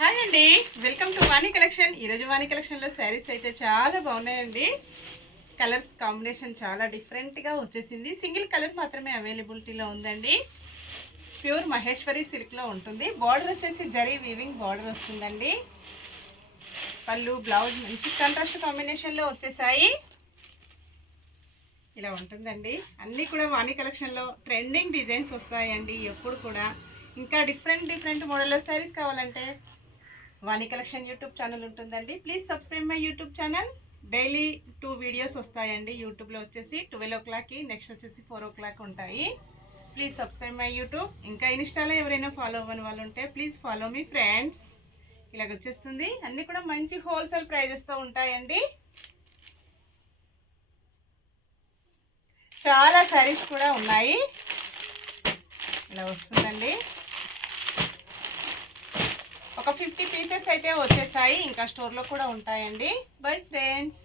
Hi అండి, welcome to Vani collection. ఈరోజు వాణి కలెక్షన్లో శారీస్ అయితే చాలా బాగున్నాయండి. కలర్స్ కాంబినేషన్ చాలా డిఫరెంట్గా వచ్చేసింది. సింగిల్ కలర్ మాత్రమే అవైలబిలిటీలో ఉందండి. ప్యూర్ మహేశ్వరి సిల్క్లో ఉంటుంది. బార్డర్ వచ్చేసి జరీ వీవింగ్ బార్డర్ వస్తుందండి. పళ్ళు బ్లౌజ్ మంచి కాంట్రాస్ట్ కాంబినేషన్లో వచ్చేసాయి. ఇలా ఉంటుందండి. అన్నీ కూడా వాణి కలెక్షన్లో ట్రెండింగ్ డిజైన్స్ వస్తాయండి ఎప్పుడు కూడా. ఇంకా డిఫరెంట్ మోడల్లో శారీస్ కావాలంటే వాణి కలెక్షన్ యూట్యూబ్ ఛానల్ ఉంటుందండి. Please subscribe my YouTube channel. Daily 2 videos వస్తాయండి యూట్యూబ్లో. వచ్చేసి 12 o'clockకి, నెక్స్ట్ వచ్చేసి 4 o'clock ఉంటాయి. Please subscribe my YouTube. ఇంకా ఇన్స్టాలో ఎవరైనా ఫాలో అవ్వని వాళ్ళు ఉంటే ప్లీజ్ ఫాలో మీ ఫ్రెండ్స్. ఇలాగ వచ్చేస్తుంది. అన్నీ కూడా మంచి హోల్సేల్ ప్రైజెస్తో ఉంటాయండి. చాలా శారీస్ కూడా ఉన్నాయి. ఇలా వస్తుందండి. ఒక 50 పీసెస్ అయితే వచ్చేసాయి. ఇంకా స్టోర్లో కూడా ఉంటాయండి. Bye friends.